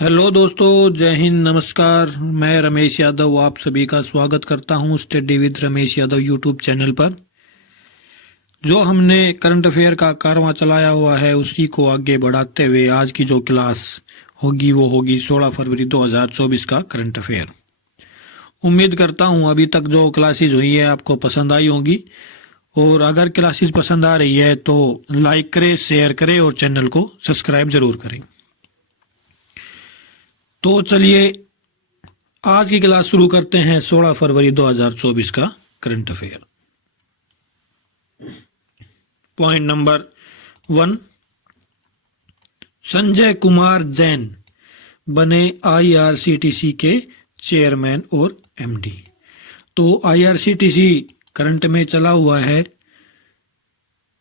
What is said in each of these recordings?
Hello दोस्तों, जय हिंद, नमस्कार। मैं रमेश यादव आप सभी का स्वागत करता हूं study with Ramesh Yadav YouTube channel पर। जो हमने करंट अफेयर का कारवां चलाया हुआ है उसी को आगे बढ़ाते हुए आज की जो क्लास होगी वो होगी 16 फरवरी 2024 का करंट अफेयर। उम्मीद करता हूं अभी तक जो क्लासेस हुई है आपको पसंद आई होगी, और अगर क्लासेस पसंद आ रही है तो लाइक करें, शेयर करें और चैनल को सब्सक्राइब जरूर करें। तो चलिए आज की क्लास शुरू करते हैं 16 फरवरी 2024 का current affair. Point number 1, Sanjay Kumar Jain बने आईआरसीटीसी के चेयरमैन और एमडी। तो आईआरसीटीसी करंट में चला हुआ है,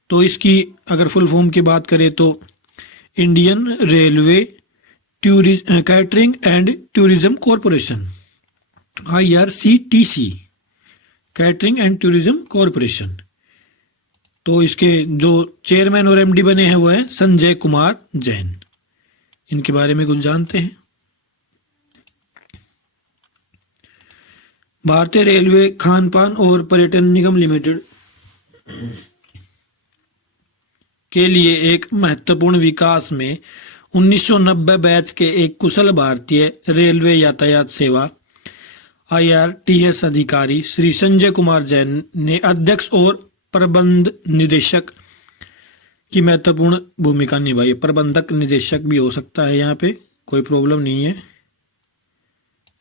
तो इसकी अगर फुल फॉर्म की बात करें तो Indian railway catering and tourism corporation, IRCTC, catering and tourism corporation. तो इसके जो चेयरमैन और एमडी बने हैं वो हैं संजय कुमार जैन। इनके बारे में कुछ जानते हैं। भारतीय रेलवे खान पान और पर्यटन निगम लिमिटेड के लिए एक महत्वपूर्ण विकास में 1990 बैच के एक कुशल भारतीय रेलवे यातायात सेवा आईआरटीएस अधिकारी श्री संजय कुमार जैन ने अध्यक्ष और प्रबंध निदेशक की महत्वपूर्ण भूमिका निभाई। प्रबंधक निदेशक भी हो सकता है, यहाँ पे कोई प्रॉब्लम नहीं है।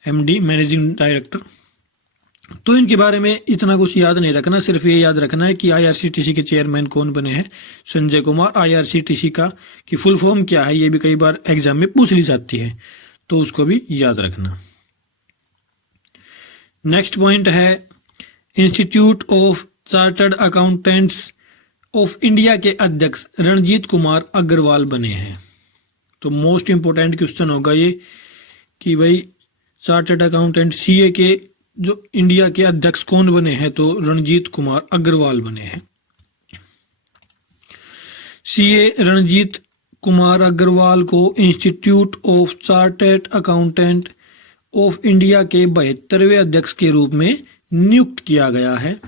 MD managing director. तो इनके बारे में इतना कुछ याद नहीं रखना, सिर्फ ये याद रखना है कि आईआरसीटीसी के चेयरमैन कौन बने हैं, संजय कुमार। आईआरसीटीसी का की फुल फॉर्म क्या है ये भी कई बार एग्जाम में पूछ ली जाती है, तो उसको भी याद रखना। नेक्स्ट पॉइंट है institute of chartered accountants of India के अध्यक्ष रणजीत कुमार अग्रवाल बने हैं। तो मोस्ट इंपोर्टेंट क्वेश्चन होगा ये कि भाई चार्टर्ड अकाउंटेंट सीए के जो इंडिया के अध्यक्ष कौन बने हैं, तो रणजीत कुमार अग्रवाल बने हैं। सीए रणजीत कुमार अग्रवाल को institute of chartered accountant of India के 72वें अध्यक्ष के रूप में नियुक्त किया गया है।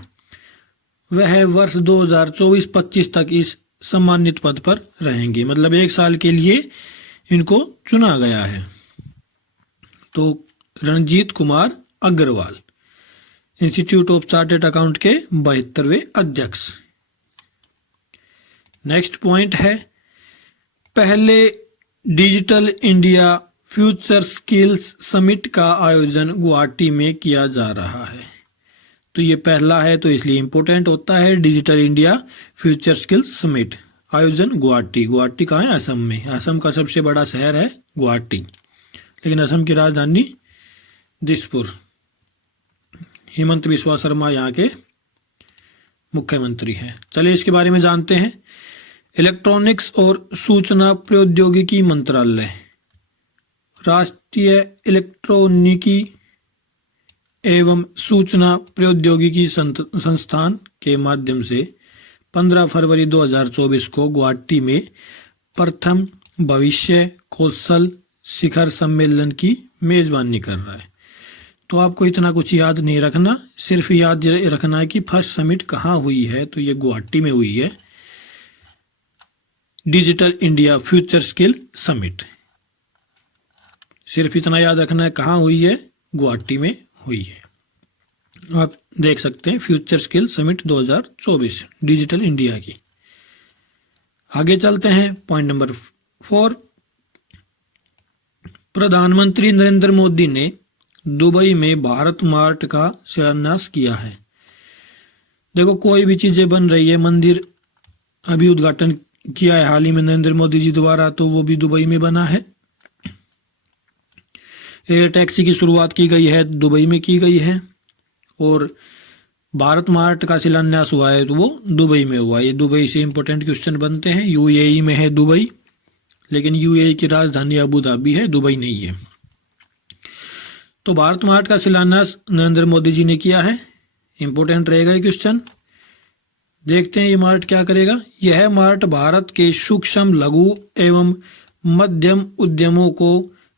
वह वर्ष 2024-25 तक इस सम्मानित पद पर रहेंगे, मतलब 1 साल के लिए इनको चुना गया है। तो Ranjit Kumar Agarwal institute of chartered account के 72वें अध्यक्ष। नेक्स्ट पॉइंट है पहले digital India future skills summit का आयोजन गुवाहाटी में किया जा रहा है। तो ये पहला है तो इसलिए इंपॉर्टेंट होता है। Digital India future skills summit आयोजन गुवाहाटी। गुवाहाटी कहाँ है? असम में। असम का सबसे बड़ा शहर है गुवाहाटी, लेकिन असम की राजधानी दिसपुर। हेमंत बिस्वा शर्मा यहाँ के मुख्यमंत्री हैं। चलिए इसके बारे में जानते हैं। इलेक्ट्रॉनिक्स और सूचना प्रौद्योगिकी मंत्रालय राष्ट्रीय इलेक्ट्रॉनिकी एवं सूचना प्रौद्योगिकी संस्थान के माध्यम से 15 फरवरी 2024 को गुवाहाटी में प्रथम भविष्य कौशल शिखर सम्मेलन की मेजबानी कर रहा है। तो आपको इतना कुछ याद नहीं रखना, सिर्फ याद रखना है कि फर्स्ट समिट कहाँ हुई है, तो ये गुवाहाटी में हुई है। Digital India future skill summit, सिर्फ इतना याद रखना है कहाँ हुई है, गुवाहाटी में हुई है। आप देख सकते हैं future skill summit 2024 digital India की। आगे चलते हैं। पॉइंट नंबर 4, प्रधानमंत्री नरेंद्र मोदी ने दुबई में भारत मार्ट का शिलान्यास किया है। देखो कोई भी चीजें बन रही है, मंदिर अभी उद्घाटन किया है हाल ही में नरेंद्र मोदी जी द्वारा, तो वो भी दुबई में बना है। एयर टैक्सी की शुरुआत की गई है, दुबई में की गई है। और भारत मार्ट का शिलान्यास हुआ है तो वो दुबई में हुआ है। ये दुबई से इंपॉर्टेंट क्वेश्चन बनते हैं। यूएई में है दुबई, लेकिन यूएई की राजधानी अबू धाबी है, दुबई नहीं है। तो भारत मार्ट का शिलान्यास नरेंद्र मोदी जी ने किया है। इंपॉर्टेंट रहेगा ये क्वेश्चन। देखते हैं ये मार्ट क्या करेगा। यह मार्ट भारत के सूक्ष्म लघु एवं मध्यम उद्यमों को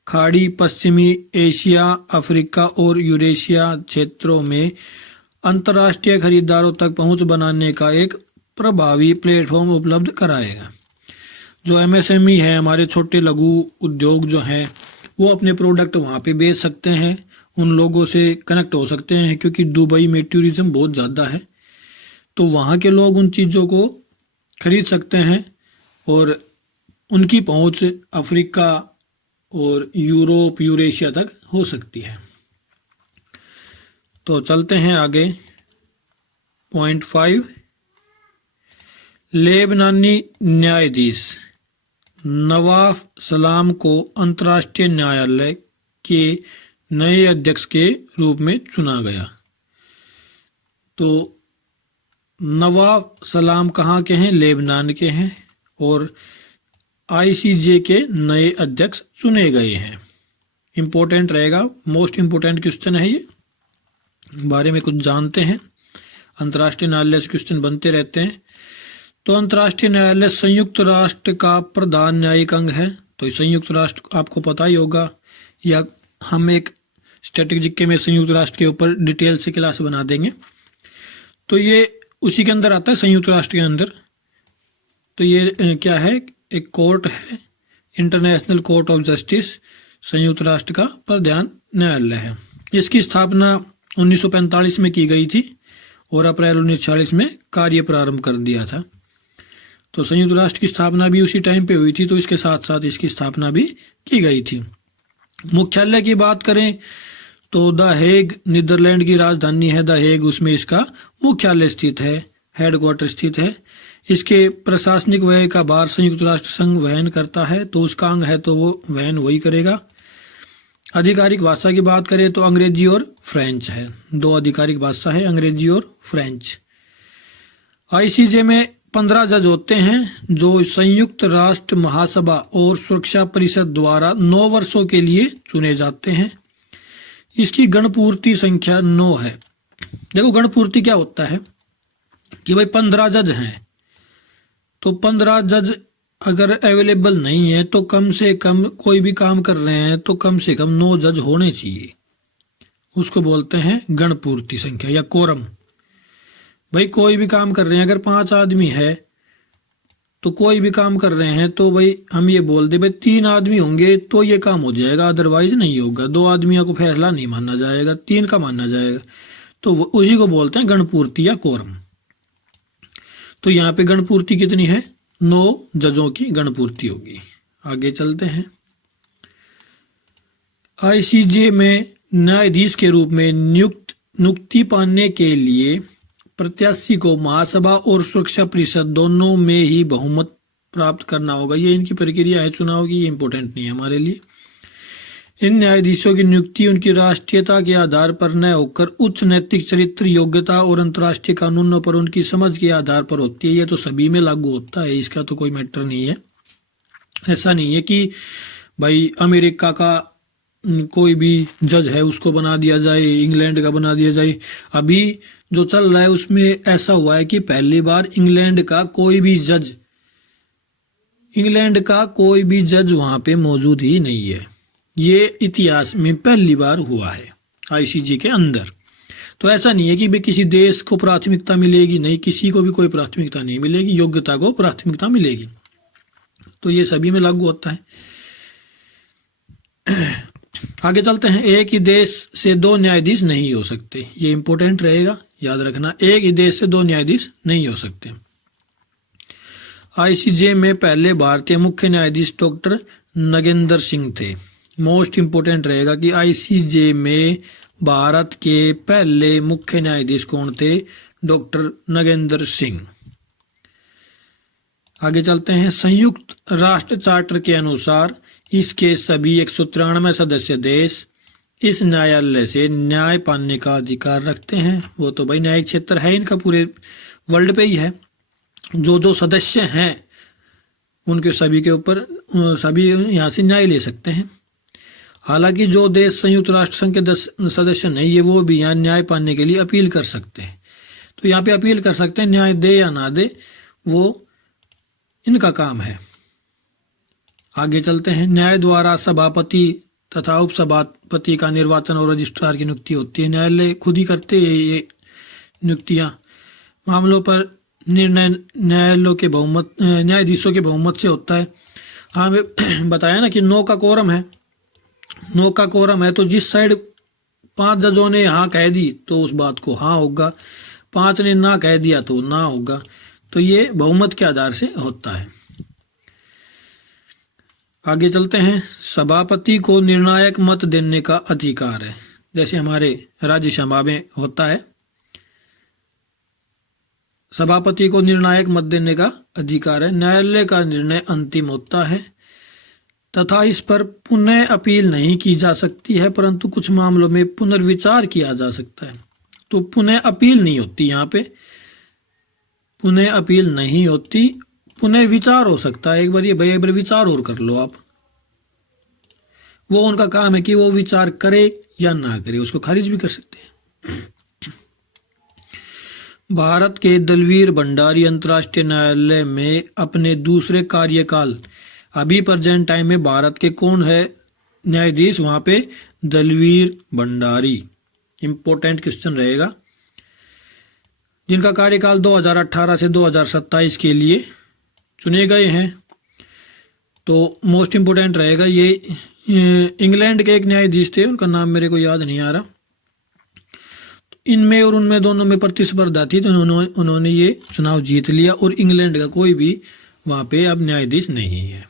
खाड़ी, पश्चिमी एशिया, अफ्रीका और यूरेशिया क्षेत्रों में अंतर्राष्ट्रीय खरीदारों तक पहुंच बनाने का एक प्रभावी प्लेटफॉर्म उपलब्ध कराएगा। जो एमएसएमई है, हमारे छोटे लघु उद्योग जो हैं, वो अपने प्रोडक्ट वहाँ पे बेच सकते हैं, उन लोगों से कनेक्ट हो सकते हैं, क्योंकि दुबई में टूरिज्म बहुत ज़्यादा है, तो वहाँ के लोग उन चीज़ों को खरीद सकते हैं और उनकी पहुँच अफ्रीका और यूरोप, यूरेशिया तक हो सकती है। तो चलते हैं आगे। पॉइंट 5, लेबनानी न्यायाधीश नवाफ सलाम को अंतर्राष्ट्रीय न्यायालय के नए अध्यक्ष के रूप में चुना गया। तो नवाफ सलाम कहाँ के हैं? लेबनान के हैं और आईसीजे के नए अध्यक्ष चुने गए हैं। इम्पोर्टेंट रहेगा, मोस्ट इम्पोर्टेंट क्वेश्चन है ये, बारे में कुछ जानते हैं। अंतर्राष्ट्रीय न्यायालय से क्वेश्चन बनते रहते हैं। तो अंतर्राष्ट्रीय न्यायालय संयुक्त राष्ट्र का प्रधान न्यायिक अंग है। तो संयुक्त राष्ट्र आपको पता ही होगा, या हम एक स्ट्रेटेजिक के में संयुक्त राष्ट्र के ऊपर डिटेल से क्लास बना देंगे। तो ये उसी के अंदर आता है, संयुक्त राष्ट्र के अंदर। तो ये क्या है? एक कोर्ट है, इंटरनेशनल कोर्ट ऑफ जस्टिस, संयुक्त राष्ट्र का प्रधान न्यायालय है। इसकी स्थापना 1945 में की गई थी और अप्रैल 1946 में कार्य प्रारंभ कर दिया था। तो संयुक्त राष्ट्र की स्थापना भी उसी टाइम पे हुई थी, तो इसके साथ साथ इसकी स्थापना भी की गई थी। मुख्यालय की बात करें तो द हेग नीदरलैंड की राजधानी है द हेग, उसमें इसका मुख्यालय स्थित है, हेडक्वार्टर स्थित है। इसके प्रशासनिक व्यय का भार संयुक्त राष्ट्र संघ वहन करता है, तो उसका अंग है तो वो वहन वही करेगा। आधिकारिक भाषा की बात करें तो अंग्रेजी और फ्रेंच है, दो आधिकारिक भाषा है, अंग्रेजी और फ्रेंच। आईसीजे में 15 जज होते हैं जो संयुक्त राष्ट्र महासभा और सुरक्षा परिषद द्वारा 9 वर्षों के लिए चुने जाते हैं। इसकी गणपूर्ति संख्या 9 है। देखो गणपूर्ति क्या होता है कि भाई 15 जज हैं, तो 15 जज अगर अवेलेबल नहीं है तो कम से कम, कोई भी काम कर रहे हैं तो कम से कम 9 जज होने चाहिए। उसको बोलते हैं गणपूर्ति संख्या या कोरम। भाई कोई भी काम कर रहे हैं, अगर 5 आदमी है तो कोई भी काम कर रहे हैं तो भाई हम ये बोल दे भाई 3 आदमी होंगे तो ये काम हो जाएगा, अदरवाइज नहीं होगा। 2 आदमियों को फैसला नहीं मानना जाएगा, 3 का मानना जाएगा। तो उसी को बोलते हैं गणपूर्ति या कोरम। तो यहाँ पे गणपूर्ति कितनी है? 9 जजों की गणपूर्ति होगी। आगे चलते हैं। आईसीजे में न्यायाधीश के रूप में नियुक्ति पाने के लिए प्रत्याशी को महासभा और सुरक्षा परिषद दोनों में ही बहुमत प्राप्त करना होगा। ये इनकी प्रक्रिया है चुनाव की, ये इंपॉर्टेंट नहीं है हमारे लिए। इन न्यायाधीशों की नियुक्ति उनकी राष्ट्रीयता के आधार पर न होकर उच्च नैतिक चरित्र, योग्यता और अंतर्राष्ट्रीय कानूनों पर उनकी समझ के आधार पर होती है। ये तो सभी में लागू होता है, इसका तो कोई मैटर नहीं है। ऐसा नहीं है कि भाई अमेरिका का कोई भी जज है उसको बना दिया जाए, इंग्लैंड का बना दिया जाए। अभी जो चल रहा है उसमें ऐसा हुआ है कि पहली बार इंग्लैंड का कोई भी जज वहां पे मौजूद ही नहीं है। ये इतिहास में पहली बार हुआ है आईसीजे के अंदर। तो ऐसा नहीं है कि भाई किसी देश को प्राथमिकता मिलेगी, नहीं, किसी को भी कोई प्राथमिकता नहीं मिलेगी, योग्यता को प्राथमिकता मिलेगी। तो ये सभी में लागू होता है। आगे चलते हैं। एक ही देश से 2 न्यायाधीश नहीं हो सकते, ये इंपॉर्टेंट रहेगा, याद रखना। एक ही देश से 2 न्यायाधीश नहीं हो सकते। आईसीजे में पहले भारतीय मुख्य न्यायाधीश डॉक्टर नगेंद्र सिंह थे। मोस्ट इंपोर्टेंट रहेगा कि आईसीजे में भारत के पहले मुख्य न्यायाधीश कौन थे? डॉक्टर नगेंद्र सिंह। आगे चलते हैं। संयुक्त राष्ट्र चार्टर के अनुसार इसके सभी 193 सदस्य देश इस न्यायालय से न्याय पाने का अधिकार रखते हैं। वो तो भाई न्यायिक क्षेत्र है इनका, पूरे वर्ल्ड पे ही है। जो सदस्य हैं उनके सभी के ऊपर सभी यहाँ से न्याय ले सकते हैं। हालांकि जो देश संयुक्त राष्ट्र संघ के सदस्य नहीं है वो भी यहाँ न्याय पाने के लिए अपील कर सकते हैं। तो यहाँ पे अपील कर सकते हैं, न्याय दे या ना दे वो इनका काम है। आगे चलते हैं। न्याय द्वारा सभापति तथा उपसभापति का निर्वाचन और रजिस्ट्रार की नियुक्ति होती है। न्यायालय खुद ही करते हैं ये नियुक्तियां। मामलों पर निर्णय न्यायाधीशों के बहुमत से होता है। हाँ, मैं बताया ना कि 9 का कोरम है। 9 का कोरम है तो जिस साइड 5 जजों ने हाँ कह दी तो उस बात को हाँ होगा, 5 ने ना कह दिया तो ना होगा। तो ये बहुमत के आधार से होता है। आगे चलते हैं। सभापति को निर्णायक मत देने का अधिकार है, जैसे हमारे राज्यसभा में होता है। सभापति को निर्णायक मत देने का अधिकार है। न्यायालय का निर्णय अंतिम होता है तथा इस पर पुनः अपील नहीं की जा सकती है, परंतु कुछ मामलों में पुनर्विचार किया जा सकता है। तो पुनः अपील नहीं होती, यहाँ पे पुनः अपील नहीं होती, पुनः विचार हो सकता है। एक बार विचार और कर लो आप। वो उनका काम है कि वो विचार करे या ना करे, उसको खारिज भी कर सकते हैं। भारत के दलवीर भंडारी अंतर्राष्ट्रीय न्यायालय में अपने दूसरे कार्यकाल, अभी प्रेजेंट टाइम में भारत के कौन है न्यायाधीश? वहां पे दलवीर भंडारी। इंपॉर्टेंट क्वेश्चन रहेगा। जिनका कार्यकाल 2018 से 2027 के लिए चुने गए हैं। तो मोस्ट इम्पोर्टेंट रहेगा ये। इंग्लैंड के एक न्यायाधीश थे, उनका नाम मेरे को याद नहीं आ रहा। इनमें और उनमें दोनों में प्रतिस्पर्धा थी, तो उन्होंने ये चुनाव जीत लिया और इंग्लैंड का कोई भी वहां पे अब न्यायाधीश नहीं है।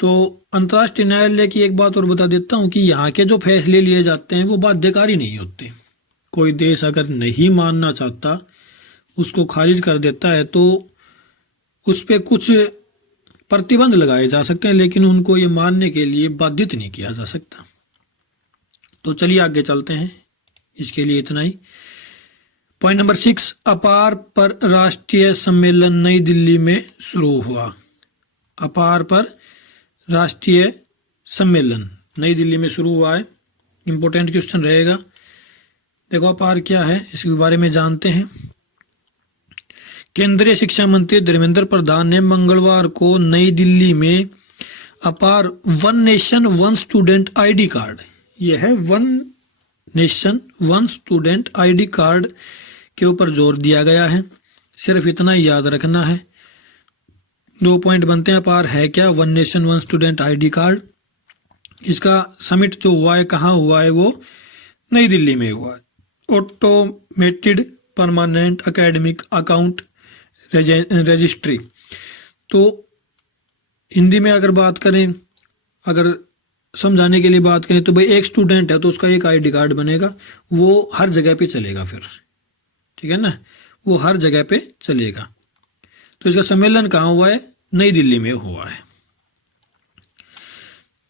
तो अंतर्राष्ट्रीय न्यायालय की एक बात और बता देता हूं कि यहाँ के जो फैसले लिए जाते हैं वो बाध्यकारी नहीं होते। कोई देश अगर नहीं मानना चाहता, उसको खारिज कर देता है, तो उस पर कुछ प्रतिबंध लगाए जा सकते हैं, लेकिन उनको ये मानने के लिए बाधित नहीं किया जा सकता। तो चलिए आगे चलते हैं। इसके लिए इतना ही। पॉइंट नंबर 6, अपार पर राष्ट्रीय सम्मेलन नई दिल्ली में शुरू हुआ। अपार पर राष्ट्रीय सम्मेलन नई दिल्ली में शुरू हुआ है। इंपॉर्टेंट क्वेश्चन रहेगा। देखो अपार क्या है, इसके बारे में जानते हैं। केंद्रीय शिक्षा मंत्री धर्मेंद्र प्रधान ने मंगलवार को नई दिल्ली में अपार one nation one student ID card, यह है one nation one student ID card के ऊपर जोर दिया गया है। सिर्फ इतना ही याद रखना है। 2 पॉइंट बनते हैं। अपार है क्या? One nation one student ID card. इसका समिट जो हुआ है, कहाँ हुआ है? वो नई दिल्ली में हुआ है। Automated permanent academic account registry. तो हिंदी में अगर बात करें, अगर समझाने के लिए बात करें तो भाई एक स्टूडेंट है तो उसका एक आईडी कार्ड बनेगा, वो हर जगह पे चलेगा फिर, ठीक है ना, वो हर जगह पे चलेगा। तो इसका सम्मेलन कहाँ हुआ है? नई दिल्ली में हुआ है।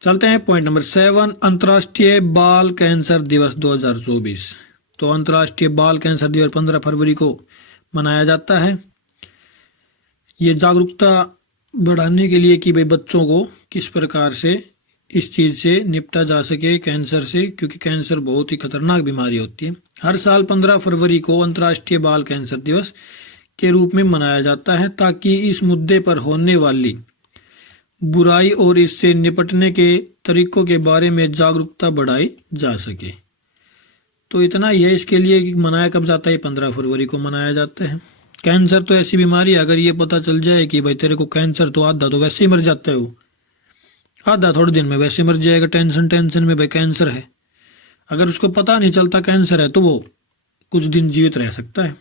चलते हैं पॉइंट नंबर 7, अंतर्राष्ट्रीय बाल कैंसर दिवस 2024। तो अंतर्राष्ट्रीय बाल कैंसर दिवस 15 फरवरी को मनाया जाता है। ये जागरूकता बढ़ाने के लिए कि भाई बच्चों को किस प्रकार से इस चीज़ से निपटा जा सके, कैंसर से, क्योंकि कैंसर बहुत ही खतरनाक बीमारी होती है। हर साल 15 फरवरी को अंतर्राष्ट्रीय बाल कैंसर दिवस के रूप में मनाया जाता है ताकि इस मुद्दे पर होने वाली बुराई और इससे निपटने के तरीकों के बारे में जागरूकता बढ़ाई जा सके। तो इतना ही है इसके लिए कि मनाया कब जाता है? 15 फरवरी को मनाया जाता है। कैंसर तो ऐसी बीमारी है, अगर ये पता चल जाए कि भाई तेरे को कैंसर, तो आधा तो वैसे ही मर जाता है, वो आधा थोड़े दिन में वैसे मर जाएगा। टेंशन में भाई कैंसर है। अगर उसको पता नहीं चलता कैंसर है तो वो कुछ दिन जीवित रह सकता है।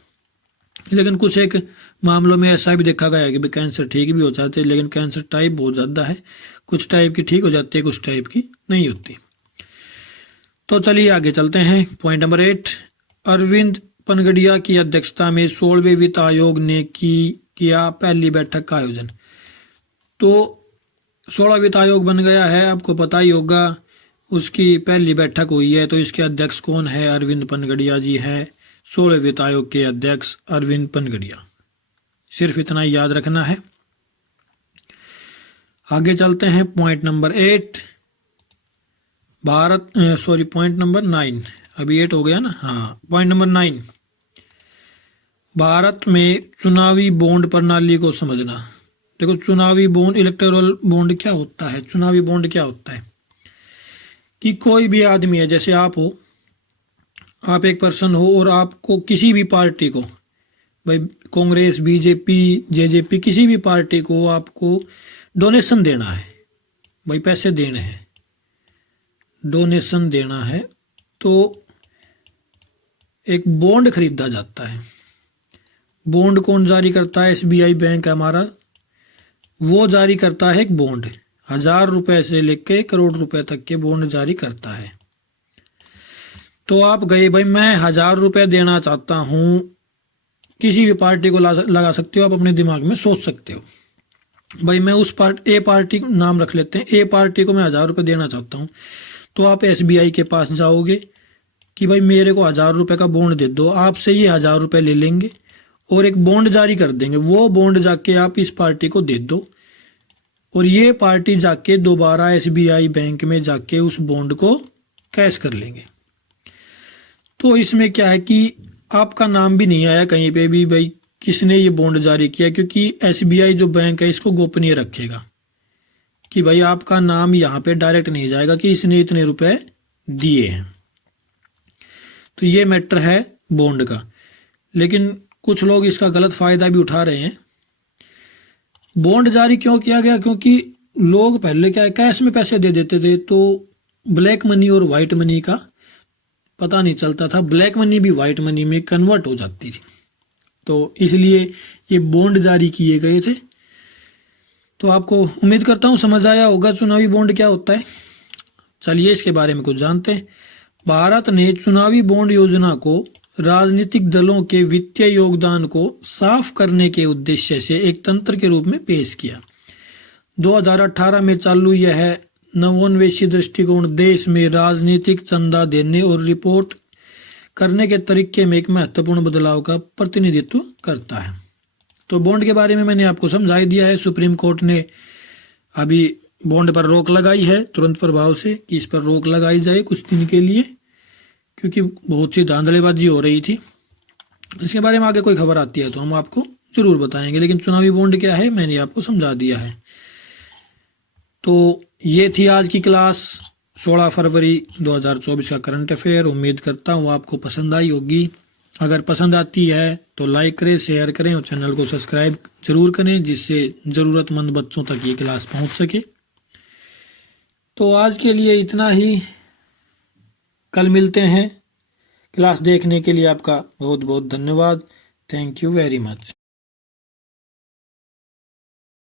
लेकिन कुछ एक मामलों में ऐसा भी देखा गया है कि भाई कैंसर ठीक भी हो जाते हैं, लेकिन कैंसर टाइप बहुत ज़्यादा है। कुछ टाइप की ठीक हो जाती है, कुछ टाइप की नहीं होती। तो चलिए आगे चलते हैं। पॉइंट नंबर 8, अरविंद पनगड़िया की अध्यक्षता में 16वें वित्त आयोग ने किया पहली बैठक का आयोजन। तो 16वां वित्त आयोग बन गया है, आपको पता ही होगा। उसकी पहली बैठक हुई है। तो इसके अध्यक्ष कौन है? अरविंद पनगड़िया जी हैं। 16वें वित्त आयोग के अध्यक्ष अरविंद पनगड़िया। सिर्फ इतना ही याद रखना है। आगे चलते हैं पॉइंट नंबर 8, पॉइंट नंबर 9, अभी 8 हो गया ना। हाँ, पॉइंट नंबर 9, भारत में चुनावी बॉन्ड प्रणाली को समझना। देखो चुनावी बॉन्ड, इलेक्टोरल बॉन्ड क्या होता है, चुनावी बॉन्ड क्या होता है? कि कोई भी आदमी है, जैसे आप हो, आप एक पर्सन हो और आपको किसी भी पार्टी को, भाई कांग्रेस, बीजेपी, जेजेपी, किसी भी पार्टी को आपको डोनेशन देना है, भाई पैसे देने हैं, डोनेशन देना है, तो एक बॉन्ड खरीदा जाता है। बॉन्ड कौन जारी करता है? एसबीआई बैंक है हमारा, वो जारी करता है एक बॉन्ड। 1000 रुपए से लेके करोड़ रुपए तक के बॉन्ड जारी करता है। तो आप गए, भाई मैं 1000 रुपए देना चाहता हूं, किसी भी पार्टी को लगा सकते हो, आप अपने दिमाग में सोच सकते हो, भाई मैं उस ए पार्टी नाम रख लेते हैं, ए पार्टी को मैं 1000 रुपए देना चाहता हूं। तो आप एसबीआई के पास जाओगे कि भाई मेरे को 1000 रुपए का बॉन्ड दे दो, आपसे ये 1000 रुपए ले लेंगे और एक बॉन्ड जारी कर देंगे। वो बॉन्ड जाके आप इस पार्टी को दे दो और ये पार्टी जाके दोबारा एसबीआई बैंक में जाके उस बॉन्ड को कैश कर लेंगे। तो इसमें क्या है कि आपका नाम भी नहीं आया कहीं पे भी, भाई किसने ये बॉन्ड जारी किया, क्योंकि एसबीआई जो बैंक है इसको गोपनीय रखेगा कि भाई आपका नाम यहाँ पे डायरेक्ट नहीं जाएगा कि इसने इतने रुपए दिए हैं। तो ये मैटर है बॉन्ड का। लेकिन कुछ लोग इसका गलत फायदा भी उठा रहे हैं। बॉन्ड जारी क्यों किया गया? क्योंकि लोग पहले क्या है, कैश में पैसे दे देते थे, तो ब्लैक मनी और वाइट मनी का पता नहीं चलता था, ब्लैक मनी भी वाइट मनी में कन्वर्ट हो जाती थी। तो इसलिए ये बॉन्ड जारी किए गए थे। तो आपको उम्मीद करता हूँ समझ आया होगा चुनावी बॉन्ड क्या होता है। चलिए इसके बारे में कुछ जानते हैं। भारत ने चुनावी बॉन्ड योजना को राजनीतिक दलों के वित्तीय योगदान को साफ करने के उद्देश्य से एक तंत्र के रूप में पेश किया। 2018 में चालू यह नवोन्मेषी दृष्टिकोण देश में राजनीतिक चंदा देने और रिपोर्ट करने के तरीके में एक महत्वपूर्ण बदलाव का प्रतिनिधित्व करता है। तो बॉन्ड के बारे में मैंने आपको समझा ही दिया है। सुप्रीम कोर्ट ने अभी बॉन्ड पर रोक लगाई है तुरंत प्रभाव से कि इस पर रोक लगाई जाए कुछ दिन के लिए, क्योंकि बहुत सी धांधलेबाजी हो रही थी। इसके बारे में आगे कोई खबर आती है तो हम आपको जरूर बताएंगे, लेकिन चुनावी बॉन्ड क्या है मैंने आपको समझा दिया है। तो ये थी आज की क्लास 16 फरवरी 2024 का करंट अफेयर। उम्मीद करता हूँ आपको पसंद आई होगी। अगर पसंद आती है तो लाइक करें, शेयर करें और चैनल को सब्सक्राइब जरूर करें, जिससे ज़रूरतमंद बच्चों तक ये क्लास पहुँच सके। तो आज के लिए इतना ही, कल मिलते हैं। क्लास देखने के लिए आपका बहुत बहुत धन्यवाद। Thank you very much.